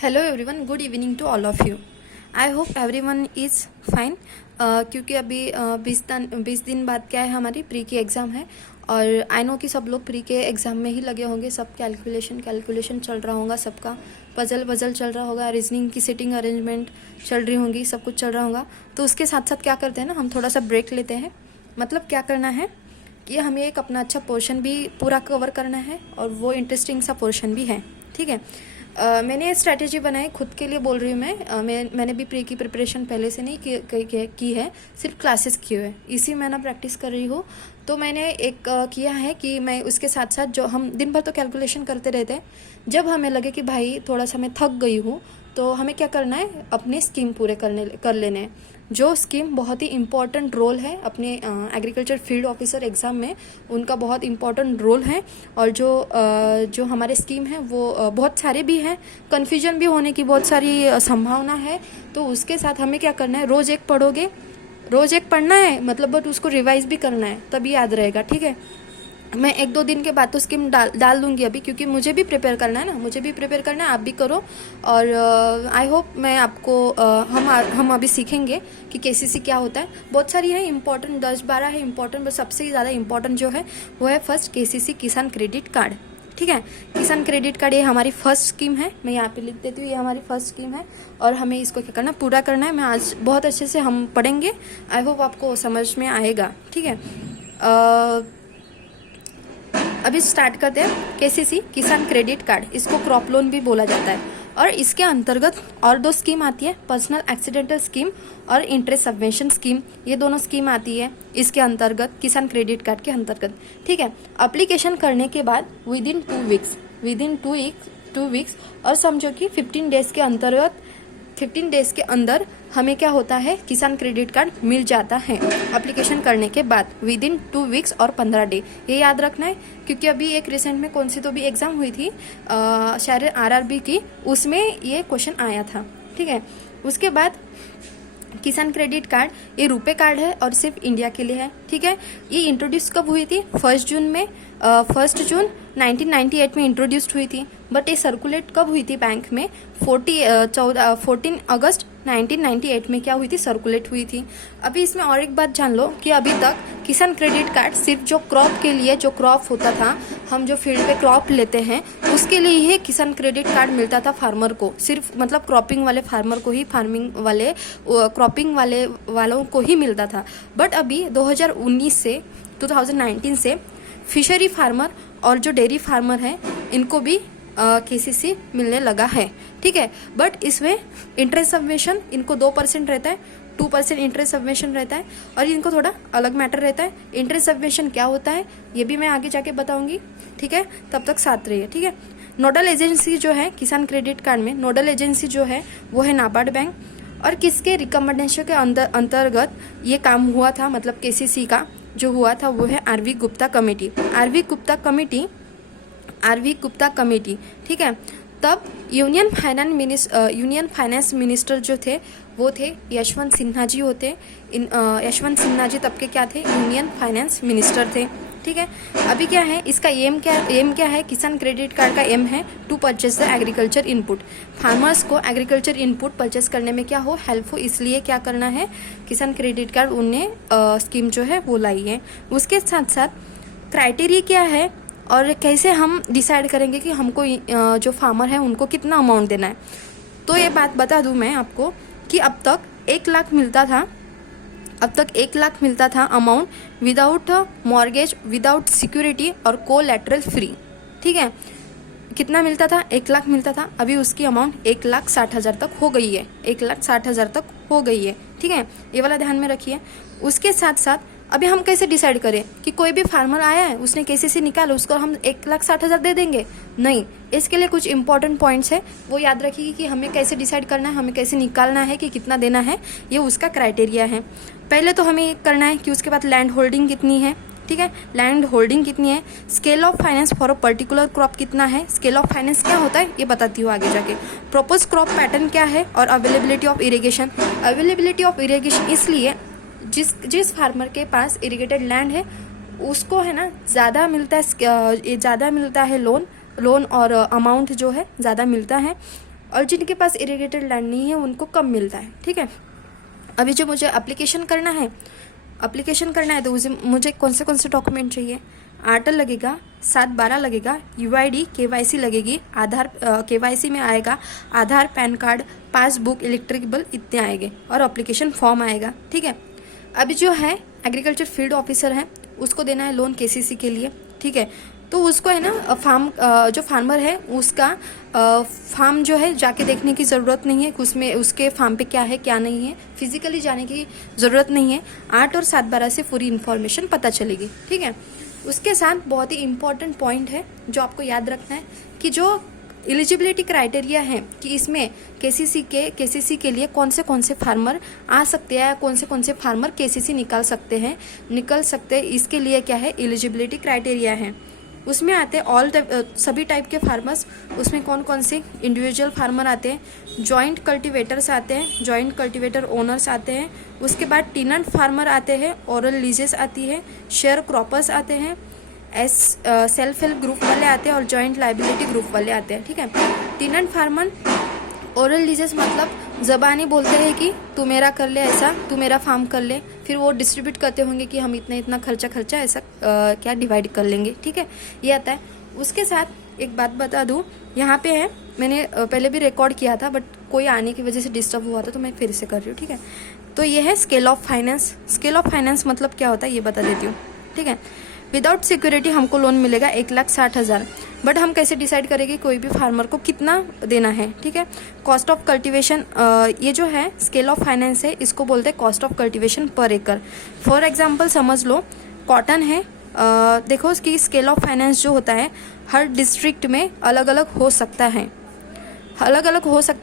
Hello everyone, good evening to all of you. I hope everyone is fine. क्योंकि अभी 20 दिन बाद क्या है, हमारी प्री की एग्ज़ाम है। और आई नो कि सब लोग प्री के एग्ज़ाम में ही लगे होंगे। सब कैलकुलेशन चल रहा होगा, सबका पजल चल रहा होगा, रीजनिंग की सिटिंग अरेंजमेंट चल रही होंगी, सब कुछ चल रहा होगा। तो उसके साथ साथ क्या करते हैं ना, हम थोड़ा सा ब्रेक लेते हैं। मतलब क्या करना है कि हमें एक अपना अच्छा पोर्शन भी पूरा कवर करना है, और वो इंटरेस्टिंग सा पोर्शन भी है। ठीक है। मैंने स्ट्रैटेजी बनाई, खुद के लिए बोल रही हूँ मैंने भी प्री की प्रिपरेशन पहले से नहीं की है, सिर्फ क्लासेस की हुए, इसी महीना प्रैक्टिस कर रही हूँ। तो मैंने एक किया है कि मैं उसके साथ साथ जो हम दिन भर तो कैलकुलेशन करते रहते हैं, जब हमें लगे कि भाई थोड़ा सा मैं थक गई हूँ, तो हमें क्या करना है, अपने स्कीम पूरे कर लेने हैं। जो स्कीम बहुत ही इम्पॉर्टेंट रोल है अपने एग्रीकल्चर फील्ड ऑफिसर एग्ज़ाम में, उनका बहुत इम्पॉर्टेंट रोल है। और जो हमारे स्कीम है वो बहुत सारे भी हैं, कन्फ्यूजन भी होने की बहुत सारी संभावना है। तो उसके साथ हमें क्या करना है, रोज़ एक पढ़ोगे, रोज़ एक पढ़ना है, मतलब बट उसको रिवाइज भी करना है, तभी याद रहेगा। ठीक है। मैं 1-2 दिन के बाद तो स्कीम डाल दूंगी अभी, क्योंकि मुझे भी प्रिपेयर करना है ना, मुझे भी प्रिपेयर करना है, आप भी करो। और आई होप मैं आपको हम अभी सीखेंगे कि केसीसी क्या होता है। बहुत सारी है इंपॉर्टेंट, 10-12 है इंपॉर्टेंट, बट सबसे ज़्यादा इंपॉर्टेंट जो है वो है फर्स्ट केसीसी किसान क्रेडिट कार्ड। ठीक है। किसान क्रेडिट कार्ड ये हमारी फर्स्ट स्कीम है, मैं यहाँ पे लिख देती हूँ, ये हमारी फर्स्ट स्कीम है। और हमें इसको क्या करना, पूरा करना है। मैं आज बहुत अच्छे से हम पढ़ेंगे, आई होप आपको समझ में आएगा। ठीक है। अभी स्टार्ट करते हैं। केसीसी किसान क्रेडिट कार्ड, इसको क्रॉप लोन भी बोला जाता है। और इसके अंतर्गत और 2 स्कीम आती है, पर्सनल एक्सीडेंटल स्कीम और इंटरेस्ट सबवेंशन स्कीम। ये दोनों स्कीम आती है इसके अंतर्गत, किसान क्रेडिट कार्ड के अंतर्गत। ठीक है। एप्लीकेशन करने के बाद विद इन 2 वीक्स और समझो कि 15 डेज के अंदर हमें क्या होता है, किसान क्रेडिट कार्ड मिल जाता है। एप्लीकेशन करने के बाद विद इन 2 वीक्स और 15 डे, ये याद रखना है। क्योंकि अभी एक रिसेंट में कौन सी तो भी एग्जाम हुई थी, शायद आरआरबी की, उसमें ये क्वेश्चन आया था। ठीक है। उसके बाद किसान क्रेडिट कार्ड ये रुपे कार्ड है और सिर्फ इंडिया के लिए है। ठीक है। ये इंट्रोड्यूस कब हुई थी, 1 जून 1998 में इंट्रोड्यूस्ड हुई थी। बट ये सर्कुलेट कब हुई थी बैंक में, 14 अगस्त 1998 में क्या हुई थी, सर्कुलेट हुई थी। अभी इसमें और एक बात जान लो कि अभी तक किसान क्रेडिट कार्ड सिर्फ जो क्रॉप के लिए, जो क्रॉप होता था, हम जो फील्ड पे क्रॉप लेते हैं उसके लिए ही किसान क्रेडिट कार्ड मिलता था फार्मर को, सिर्फ मतलब क्रॉपिंग वाले फार्मर को ही, क्रॉपिंग वालों को ही मिलता था। बट अभी 2019 से फिशरी फार्मर और जो डेयरी फार्मर हैं इनको भी केसीसी मिलने लगा है। ठीक है। बट इसमें इंटरेस्ट सबवेंशन इनको 2% रहता है, 2% इंटरेस्ट सबवेंशन रहता है। और इनको थोड़ा अलग मैटर रहता है। इंटरेस्ट सबवेंशन क्या होता है ये भी मैं आगे जाके बताऊंगी। ठीक है। तब तक साथ रहिए। ठीक है। नोडल एजेंसी जो है किसान क्रेडिट कार्ड में, नोडल एजेंसी जो है वो है नाबार्ड बैंक। और किसके रिकमेंडेशन के अंतर्गत ये काम हुआ था, मतलब केसीसी का जो हुआ था वो है आरवी गुप्ता कमेटी। ठीक है। तब यूनियन फाइनेंस मिनिस्टर जो थे वो थे यशवंत सिन्हा जी होते। यशवंत सिन्हा जी तब के क्या थे, यूनियन फाइनेंस मिनिस्टर थे। ठीक है। अभी क्या है इसका एम क्या है, किसान क्रेडिट कार्ड का एम है to purchase the agriculture input. Farmers को एग्रीकल्चर इनपुट परचेस करने में क्या हो, हेल्प हो, इसलिए क्या करना है, किसान क्रेडिट कार्ड उन्हें स्कीम जो है वो लाई है। उसके साथ साथ क्राइटेरिया क्या है और कैसे हम डिसाइड करेंगे कि हमको जो फार्मर है उनको कितना अमाउंट देना है। तो ये बात बता दूं मैं आपको कि अब तक 1 लाख मिलता था amount, without mortgage, without security और कोलैटरल फ्री। ठीक है। कितना मिलता था, 1 लाख मिलता था। अभी उसकी अमाउंट 1,60,000 तक हो गई है, 1,60,000 तक हो गई है। ठीक है। ये वाला ध्यान में रखिए। उसके साथ साथ अभी हम कैसे डिसाइड करें कि कोई भी फार्मर आया है उसने केसीसी निकाला, उसको हम 1,60,000 दे देंगे, नहीं। इसके लिए कुछ इंपॉर्टेंट पॉइंट्स है, वो याद रखिए कि हमें कैसे डिसाइड करना है, हमें कैसे निकालना है कि कितना देना है, ये उसका क्राइटेरिया है। पहले तो हमें करना है कि उसके बाद लैंड होल्डिंग कितनी है। ठीक है। लैंड होल्डिंग कितनी है, scale of finance for a particular crop कितना है, स्केल ऑफ फाइनेंस क्या होता है ये बताती हूँ आगे जाके। प्रपोज क्रॉप पैटर्न क्या है, और अवेलेबिलिटी ऑफ इरिगेशन। इसलिए जिस फार्मर के पास इरिगेटेड लैंड है उसको है ना ज़्यादा मिलता है लोन और अमाउंट जो है ज़्यादा मिलता है। और जिनके पास इरिगेटेड लैंड नहीं है उनको कम मिलता है, ठीक है। अभी जो मुझे एप्लीकेशन करना है तो मुझे कौन से डॉक्यूमेंट चाहिए? आर्टल लगेगा, 7/12 लगेगा, यूआईडी, केवाईसी लगेगी, आधार, केवाईसी में आएगा Aadhaar, PAN card, passbook, electric bill इतने आएंगे और एप्लीकेशन फॉर्म आएगा, ठीक है। अभी जो है एग्रीकल्चर फील्ड ऑफिसर है उसको देना है लोन केसीसी के लिए, ठीक है। तो उसको है ना जो फार्मर है उसका फार्म जो है जाके देखने की ज़रूरत नहीं है, उसमें उसके फार्म पे क्या है क्या नहीं है फिजिकली जाने की ज़रूरत नहीं है। 8 और 7/12 से पूरी इन्फॉर्मेशन पता चलेगी, ठीक है। उसके साथ बहुत ही इम्पॉर्टेंट पॉइंट है जो आपको याद रखना है कि जो एलिजिबिलिटी क्राइटेरिया है कि इसमें केसीसी के लिए कौन से फार्मर आ सकते हैं, कौन से फार्मर केसीसी निकाल सकते हैं, इसके लिए क्या है एलिजिबिलिटी क्राइटेरिया है। उसमें आते हैं सभी टाइप के फार्मर्स। उसमें कौन से इंडिविजुअल फार्मर आते हैं, जॉइंट कल्टीवेटर्स आते हैं, जॉइंट कल्टीवेटर ओनर्स आते हैं, उसके बाद टेनेंट फार्मर आते हैं, ओरल लीजेस आती है, शेयर क्रॉपर्स आते हैं, सेल्फ हेल्प ग्रुप वाले आते हैं और जॉइंट लाइबिलिटी ग्रुप वाले आते हैं, ठीक है। टेनेंट फार्मर ओरल लीजेस मतलब ज़बानी बोलते हैं कि तू मेरा कर ले, ऐसा तू मेरा फार्म कर ले, फिर वो डिस्ट्रीब्यूट करते होंगे कि हम इतना खर्चा ऐसा क्या डिवाइड कर लेंगे, ठीक है, ये आता है। उसके साथ एक बात बता दूँ, यहाँ पे है, मैंने पहले भी रिकॉर्ड किया था बट कोई आने की वजह से डिस्टर्ब हुआ था तो मैं फिर से कर रही हूँ, ठीक है। तो ये है scale of finance. Scale of finance मतलब क्या होता है ये बता देती हूँ, ठीक है। विदाउट सिक्योरिटी हमको लोन मिलेगा 1,60,000, बट हम कैसे डिसाइड करेंगे कोई भी फार्मर को कितना देना है, ठीक है। कॉस्ट ऑफ कल्टीवेशन, ये जो है स्केल ऑफ फाइनेंस है, इसको बोलते हैं कॉस्ट ऑफ कल्टीवेशन पर एकड़। फॉर एग्जांपल समझ लो कॉटन है, देखो इसकी स्केल ऑफ फाइनेंस जो होता है हर डिस्ट्रिक्ट में अलग अलग हो सकता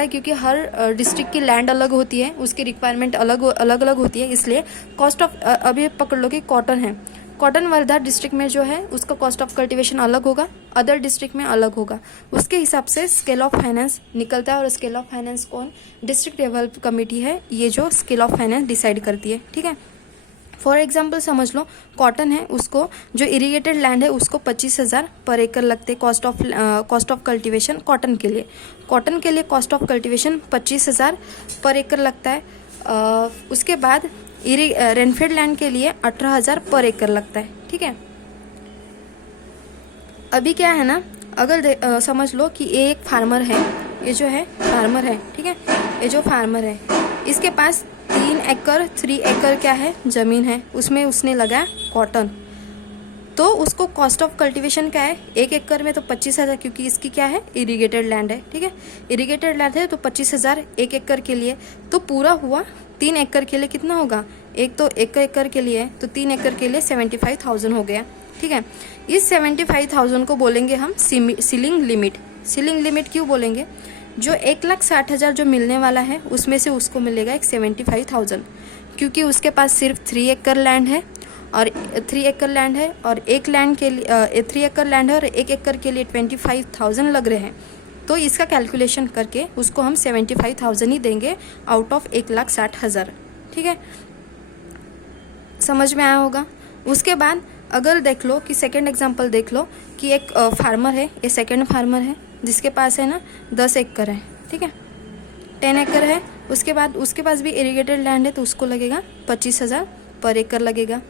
है, क्योंकि हर डिस्ट्रिक्ट की लैंड अलग होती है, उसकी रिक्वायरमेंट अलग होती है, इसलिए कॉस्ट ऑफ, अभी पकड़ लो कि कॉटन है, कॉटन वर्धा डिस्ट्रिक्ट में जो है उसका कॉस्ट ऑफ कल्टीवेशन अलग होगा, अदर डिस्ट्रिक्ट में अलग होगा, उसके हिसाब से स्केल ऑफ फाइनेंस निकलता है। और स्केल ऑफ फाइनेंस कौन? डिस्ट्रिक्ट लेवल कमेटी है ये जो स्केल ऑफ फाइनेंस डिसाइड करती है, ठीक है। फॉर एग्जाम्पल समझ लो कॉटन है, उसको जो इरीगेटेड लैंड है उसको 25,000 पर एकड़ लगते कॉस्ट ऑफ कल्टीवेशन कॉटन के लिए कॉस्ट ऑफ कल्टीवेशन 25,000 पर एकड़ लगता है। उसके बाद रेनफेड लैंड के लिए 18,000 पर एकड़ लगता है, ठीक है। अभी क्या है ना, अगर समझ लो कि ये एक फार्मर है, ये जो है फार्मर है, ठीक है, ये जो फार्मर है इसके पास 3 एकड़ क्या है ज़मीन है, उसमें उसने लगाया कॉटन, तो उसको कॉस्ट ऑफ कल्टीवेशन क्या है 1 एकड़ में तो 25,000, क्योंकि इसकी क्या है इरीगेटेड लैंड है, ठीक है, इरीगेटेड लैंड है तो 25,000 1 एकड़ के लिए, तो पूरा हुआ 3 एकड़ के लिए कितना होगा, एक तो 1 एकड़ के लिए तो 3 एकड़ के लिए 75,000 हो गया, ठीक है। इस 75,000 को बोलेंगे हम सीलिंग लिमिट क्यों बोलेंगे? जो 1,60,000 जो मिलने वाला है उसमें से उसको मिलेगा एक 75,000, क्योंकि उसके पास सिर्फ 3 एकड़ लैंड है और 3 एकड़ लैंड है और 1 लैंड के लिए 3 एकड़ लैंड है और 1 एकड़ के लिए 25,000 लग रहे हैं, तो इसका कैलकुलेशन करके उसको हम 75,000 ही देंगे आउट ऑफ 1,60,000, ठीक है, समझ में आया होगा। उसके बाद अगर देख लो कि सेकेंड एग्जांपल देख लो कि एक फार्मर है, ये सेकेंड फार्मर है जिसके पास है ना 10 एकड़ है, ठीक है, 10 एकड़ है, उसके बाद उसके पास भी इरीगेटेड लैंड है तो उसको लगेगा 25,000 पर एकड़ लगेगा,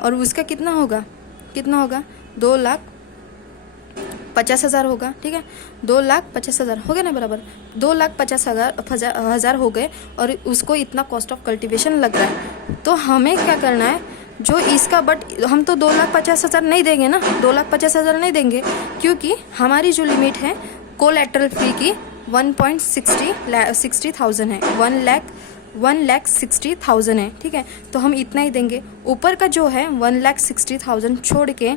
और उसका कितना होगा 2,50,000 होगा, ठीक है, 2,50,000 हो गया ना, बराबर 2,50,000 हो गए और उसको इतना कॉस्ट ऑफ कल्टीवेशन लग रहा है। तो हमें क्या करना है, जो इसका, बट हम तो 2,50,000 नहीं देंगे ना, 2,50,000 नहीं देंगे, क्योंकि हमारी जो लिमिट है कोलैटरल फी की 1,60,000 है, 1,60,000 है, ठीक है, तो हम इतना ही देंगे। ऊपर का जो है 1,60,000 छोड़ के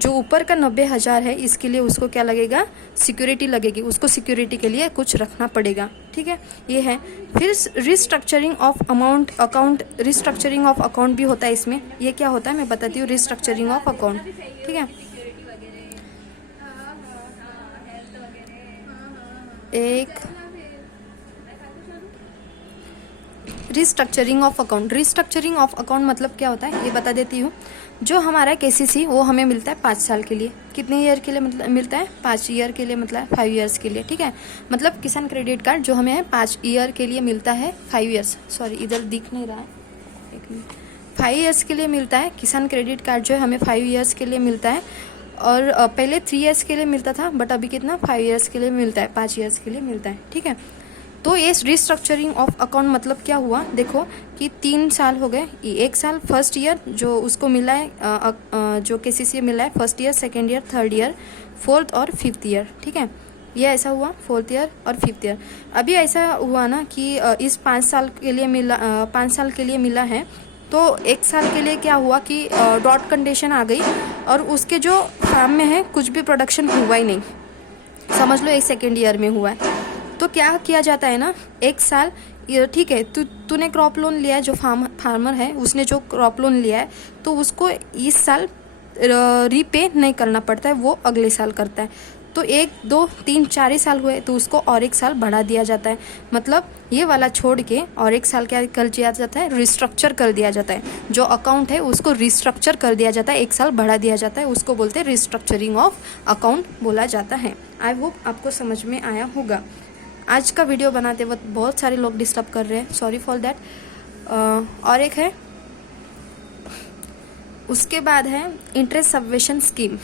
जो ऊपर का 90,000 है इसके लिए उसको क्या लगेगा, सिक्योरिटी लगेगी, उसको सिक्योरिटी के लिए कुछ रखना पड़ेगा, ठीक है, ये है। फिर रिस्ट्रक्चरिंग ऑफ अकाउंट भी होता है इसमें। ये क्या होता है मैं बताती हूँ, रिस्ट्रक्चरिंग ऑफ अकाउंट, ठीक है। Restructuring of account. Restructuring of account मतलब क्या होता है ये बता देती हूँ। जो हमारा केसीसी वो हमें मिलता है 5 साल के लिए। कितने ईयर के लिए मतलब मिलता है? 5 ईयर के लिए, मतलब 5 ईयर्स के लिए, ठीक है। मतलब किसान क्रेडिट कार्ड जो हमें 5 ईयर के लिए मिलता है, 5 ईयर्स, सॉरी इधर दिख नहीं रहा है, 5 ईयर्स के लिए मिलता है। किसान क्रेडिट कार्ड जो है हमें 5 ईयर्स के लिए मिलता है। और पहले 3 ईयर्स के लिए मिलता था, बट अभी कितना 5 ईयर्स के लिए मिलता है, 5 ईयर्स के लिए मिलता है, ठीक है। तो ये रिस्ट्रक्चरिंग ऑफ अकाउंट मतलब क्या हुआ, देखो कि 3 साल हो गए। 1 साल फर्स्ट ईयर जो उसको मिला है, जो केसीसी मिला है, first year, second year, third year, fourth और फिफ्थ ईयर, ठीक है। ये ऐसा हुआ, फोर्थ ईयर और फिफ्थ ईयर। अभी ऐसा हुआ ना कि इस 5 साल के लिए मिला, 5 साल के लिए मिला है। तो 1 साल के लिए क्या हुआ कि डॉट कंडीशन आ गई और उसके जो फार्म में है कुछ भी प्रोडक्शन हुआ ही नहीं, समझ लो एक सेकेंड ईयर में हुआ है। तो क्या किया जाता है ना, 1 साल, ठीक है, तूने क्रॉप लोन लिया है, जो फार्मर है उसने जो क्रॉप लोन लिया है तो उसको इस साल रीपे नहीं करना पड़ता है, वो अगले साल करता है। तो 1, 2, 3, 4 ही साल हुए तो उसको और 1 साल बढ़ा दिया जाता है। मतलब ये वाला छोड़ के और 1 साल क्या कर दिया जाता है, रिस्ट्रक्चर कर दिया जाता है। जो अकाउंट है उसको रिस्ट्रक्चर कर दिया जाता है, 1 साल बढ़ा दिया जाता है, उसको बोलते हैं रिस्ट्रक्चरिंग ऑफ अकाउंट बोला जाता है। आई होप आपको समझ में आया होगा। आज का वीडियो बनाते वक्त बहुत सारे लोग डिस्टर्ब कर रहे हैं, सॉरी फॉर दैट। और एक है, उसके बाद है इंटरेस्ट सब्वेशन स्कीम।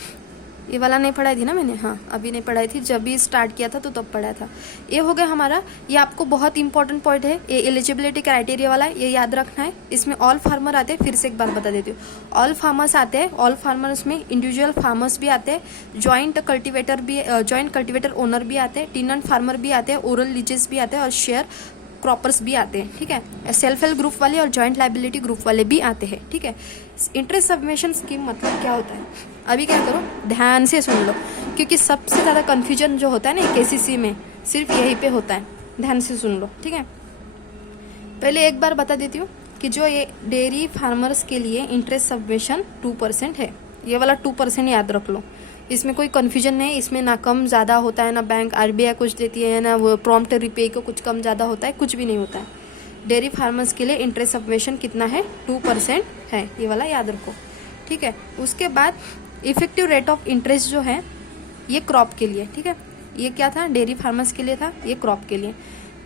ये वाला नहीं पढ़ाई थी ना मैंने, हाँ अभी नहीं पढ़ाई थी, जब भी स्टार्ट किया था तो तब पढ़ा था। ये हो गया हमारा, ये आपको बहुत इंपॉर्टेंट पॉइंट है, ये एलिजिबिलिटी क्राइटेरिया वाला है, ये याद रखना है। इसमें ऑल फार्मर आते हैं, फिर से एक बार बता देती हूँ, ऑल फार्मर्स आते हैं। ऑल फार्मर्स में इंडिविजुअल फार्मर्स भी आते हैं, जॉइंट कल्टिवेटर ओनर भी आते हैं, टेनेंट फार्मर भी आते हैं, ओरल लीजेस भी आते हैं और शेयर क्रॉपर्स भी आते हैं, ठीक है। सेल्फ हेल्प ग्रुप वाले और जॉइंट लाइबिलिटी ग्रुप वाले भी आते हैं, ठीक है। इंटरेस्ट सबमिशन स्कीम मतलब क्या होता है, अभी क्या करो ध्यान से सुन लो, क्योंकि सबसे ज़्यादा कन्फ्यूजन जो होता है ना केसीसी में सिर्फ यहीं पे होता है। ध्यान से सुन लो, ठीक है। पहले एक बार बता देती हूँ कि जो ये डेयरी फार्मर्स के लिए इंटरेस्ट सबमिशन 2% है। ये वाला 2% याद रख लो, इसमें कोई कन्फ्यूजन नहीं। इसमें ना कम ज़्यादा होता है, ना बैंक आरबीआई कुछ देती है, ना वो प्रॉम्प्ट रिपे को कुछ कम ज़्यादा होता है, कुछ भी नहीं होता है। डेयरी फार्मर्स के लिए इंटरेस्ट सबमिशन कितना है, 2% है, ये वाला याद रखो, ठीक है। उसके बाद इफेक्टिव रेट ऑफ इंटरेस्ट जो है ये क्रॉप के लिए, ठीक है। ये क्या था, डेयरी फार्मर्स के लिए था, ये क्रॉप के लिए।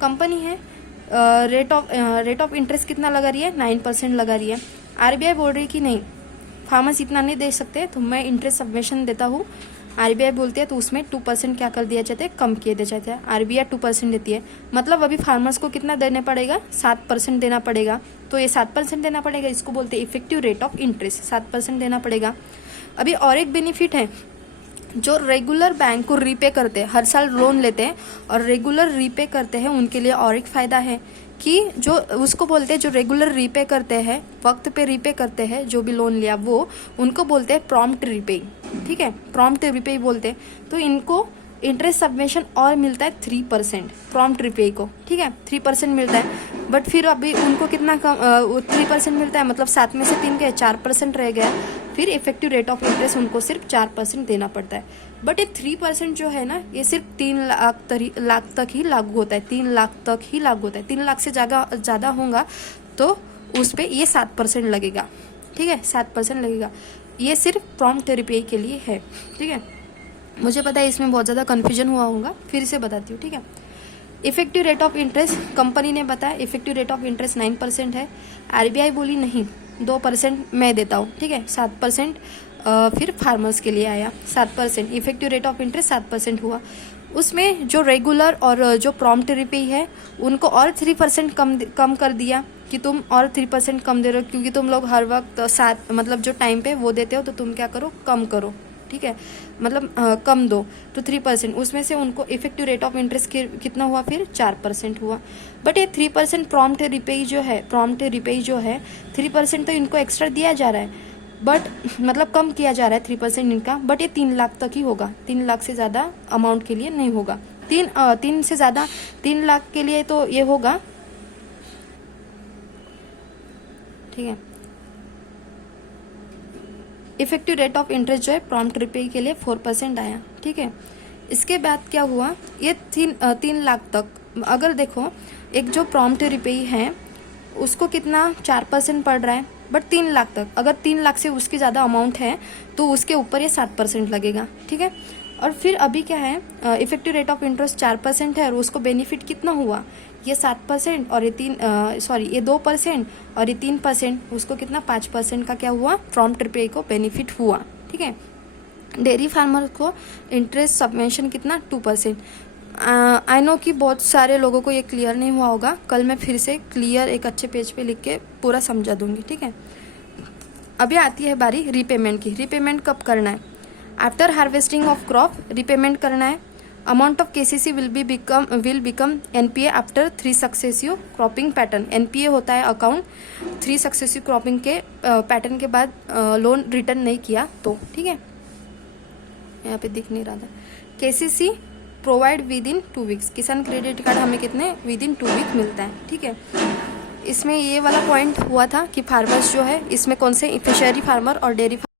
कंपनी है, रेट ऑफ इंटरेस्ट कितना लगा रही है, 9% लगा रही है। आरबीआई बोल रही कि नहीं फार्मर्स इतना नहीं दे सकते तो मैं इंटरेस्ट सबमिशन देता हूँ। आरबीआई बोलती है तो उसमें 2% क्या कर दिया जाता है, कम किए दिया जाता है। आरबीआई 2% देती है, मतलब अभी फार्मर्स को कितना देना पड़ेगा, 7% देना पड़ेगा। तो ये 7% देना पड़ेगा, इसको बोलते हैं इफेक्टिव रेट ऑफ इंटरेस्ट, 7% देना पड़ेगा। अभी और एक बेनिफिट है, जो रेगुलर बैंक को रीपे करते हैं, हर साल लोन लेते हैं और रेगुलर रीपे करते हैं, उनके लिए और एक फ़ायदा है कि जो उसको बोलते हैं, जो रेगुलर रीपे करते हैं, वक्त पे रीपे करते हैं, जो भी लोन लिया वो, उनको बोलते हैं प्रॉम्प्ट रीपे, ठीक है, प्रॉम्प्ट रीपे बोलते हैं। तो इनको इंटरेस्ट सबमिशन और मिलता है 3% प्रॉम्प्ट रीपे को, ठीक है, 3% मिलता है। बट फिर अभी उनको कितना कम 3% मिलता है, मतलब 7 में से 3 गए, 4% रह गया। फिर इफेक्टिव रेट ऑफ इंटरेस्ट उनको सिर्फ 4% देना पड़ता है। बट ये 3% जो है ना, ये सिर्फ 3 लाख तक ही लागू होता है, 3 लाख तक ही लागू होता है। 3 लाख से ज़्यादा होगा तो उस पर ये 7% लगेगा, ठीक है, 7% लगेगा। ये सिर्फ प्रॉम्प्ट रीपे के लिए है, ठीक है। मुझे पता है इसमें बहुत ज़्यादा कन्फ्यूजन हुआ होगा, फिर से बताती हूँ, ठीक है। Effective rate of interest company ने बताया इफेक्टिव रेट ऑफ इंटरेस्ट 9% है। आरबीआई बोली नहीं 2% मैं देता हूँ, ठीक है, 7% फिर फार्मर्स के लिए आया 7%। इफेक्टिव रेट ऑफ इंटरेस्ट 7% हुआ। उसमें जो रेगुलर और जो प्रॉम्प्ट रीपे है उनको और 3% कम कर दिया कि तुम और 3% कम दे रहे हो, क्योंकि तुम लोग हर वक्त 7 मतलब जो टाइम पे वो देते हो, तो तुम क्या करो, कम करो, ठीक है, मतलब कम दो, तो 3%। उसमें से उनको इफेक्टिव रेट ऑफ इंटरेस्ट कितना हुआ, फिर 4% हुआ। बट ये 3% प्रॉम्प्ट रीपे जो है 3% तो इनको एक्स्ट्रा दिया जा रहा है, बट मतलब कम किया जा रहा है 3% इनका। बट ये 3 लाख तक ही होगा, 3 लाख से ज़्यादा अमाउंट के लिए नहीं होगा। 3 से ज़्यादा 3 लाख के लिए तो ये होगा, ठीक है। इफेक्टिव रेट ऑफ इंटरेस्ट जो है प्रॉम्प्ट रीपे के लिए 4% आया, ठीक है। इसके बाद क्या हुआ, ये 3 लाख तक, अगर देखो एक जो प्रॉम्प्ट रीपे है उसको कितना 4% पड़ रहा है, बट 3 लाख तक, अगर 3 लाख से उसकी ज़्यादा अमाउंट है तो उसके ऊपर ये 7% लगेगा, ठीक है। और फिर अभी क्या है, इफेक्टिव रेट ऑफ इंटरेस्ट 4% है और उसको बेनिफिट कितना हुआ, ये 7% और ये 2% और ये 3%, उसको कितना 5% का क्या हुआ, प्रॉम्प्ट पे को बेनिफिट हुआ, ठीक है। डेयरी फार्मर को इंटरेस्ट सबवेंशन कितना 2%। आई नो कि बहुत सारे लोगों को ये क्लियर नहीं हुआ होगा, कल मैं फिर से क्लियर एक अच्छे पेज पे लिख के पूरा समझा दूंगी, ठीक है। अभी आती है बारी रीपेमेंट की। रीपेमेंट कब करना है, after harvesting of crop repayment करना है। Amount of KCC will become NPA after 3 successive cropping pattern. NPA होता है अकाउंट 3 सक्सेसिव क्रॉपिंग के पैटर्न के बाद लोन रिटर्न नहीं किया तो, ठीक है। यहाँ पे दिख नहीं रहा था। KCC provide with in 2 weeks. किसान क्रेडिट कार्ड हमें कितने विद इन 2 वीक मिलता है, ठीक है। इसमें ये वाला पॉइंट हुआ था कि फार्मर्स जो है इसमें कौन से फिशरी फार्मर और डेयरी